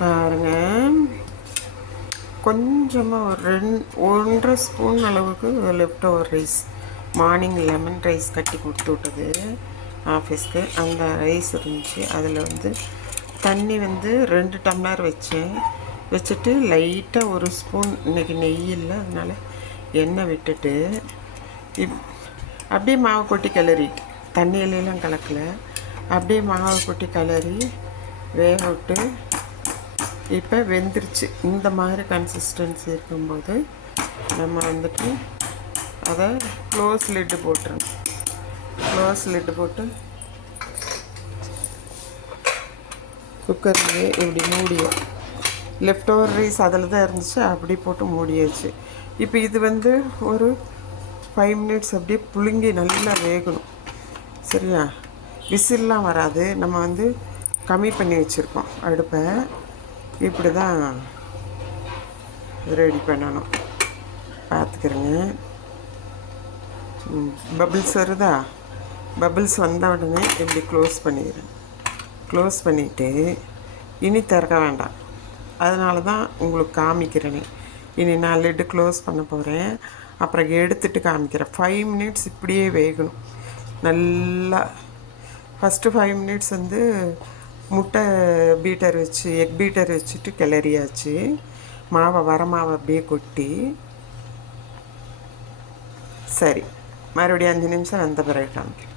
பாருங்கள், கொஞ்சமாக ஒரு 1.5 ஸ்பூன் அளவுக்கு left over rice, morning lemon rice கட்டி கொடுத்து விட்டது ஆஃபீஸ்க்கு. அந்த ரைஸ் இருந்துச்சு. அதில் வந்து தண்ணி வந்து 2 டம்ளர் வச்சுட்டு லைட்டாக 1 ஸ்பூன், இன்றைக்கி நெய் இல்லை அதனால் எண்ணெய் விட்டுட்டு அப்படியே மாவு கொட்டி கிளறி, தண்ணியிலாம் கலக்கலை, அப்படியே மாவு கொட்டி கிளறி வேக விட்டு இப்போ வெந்துருச்சு. இந்த மாதிரி கன்சிஸ்டன்சி இருக்கும்போது நம்ம வந்துட்டு அதை க்ளோஸ் லிட்டு போட்டுருணும். க்ளோஸ் லிட்டு போட்டு குக்கர்லேயே இப்படி மூடியும். லெஃப்ட் ஓவர் ரைஸ் அதில் தான் இருந்துச்சு, அப்படி போட்டு மூடியாச்சு. இப்போ இது வந்து ஒரு 5 மினிட்ஸ் அப்படியே புழுங்கி நல்லா வேகணும். சரியா? விசில்லாம் வராது. நம்ம வந்து கம்மி பண்ணி வச்சுருக்கோம் அடுப்பை. இப்படி தான் ரெடி பண்ணணும். பார்த்துக்கிறேங்க. பபிள்ஸ் வருதா? பபிள்ஸ் வந்த உடனே இப்படி க்ளோஸ் பண்ணிடுறேன். க்ளோஸ் பண்ணிவிட்டு இனி திறக்க வேண்டாம். அதனால தான் உங்களுக்கு காமிக்கிறேனே. இனி நான் லிட்டு க்ளோஸ் பண்ண போகிறேன். அப்புறம் எடுத்துகிட்டு காமிக்கிறேன். 5 மினிட்ஸ் இப்படியே வேகணும் நல்லா. ஃபஸ்ட்டு 5 மினிட்ஸ் வந்து முட்டை பீட்டர் வச்சு, எக் பீட்டர் வச்சுட்டு கிளறியாச்சு. வர மாவை அப்படியே கொட்டி, சரி மறுபடியும் 5 நிமிஷம் வந்த பிறகு காமிக்கிறேன்.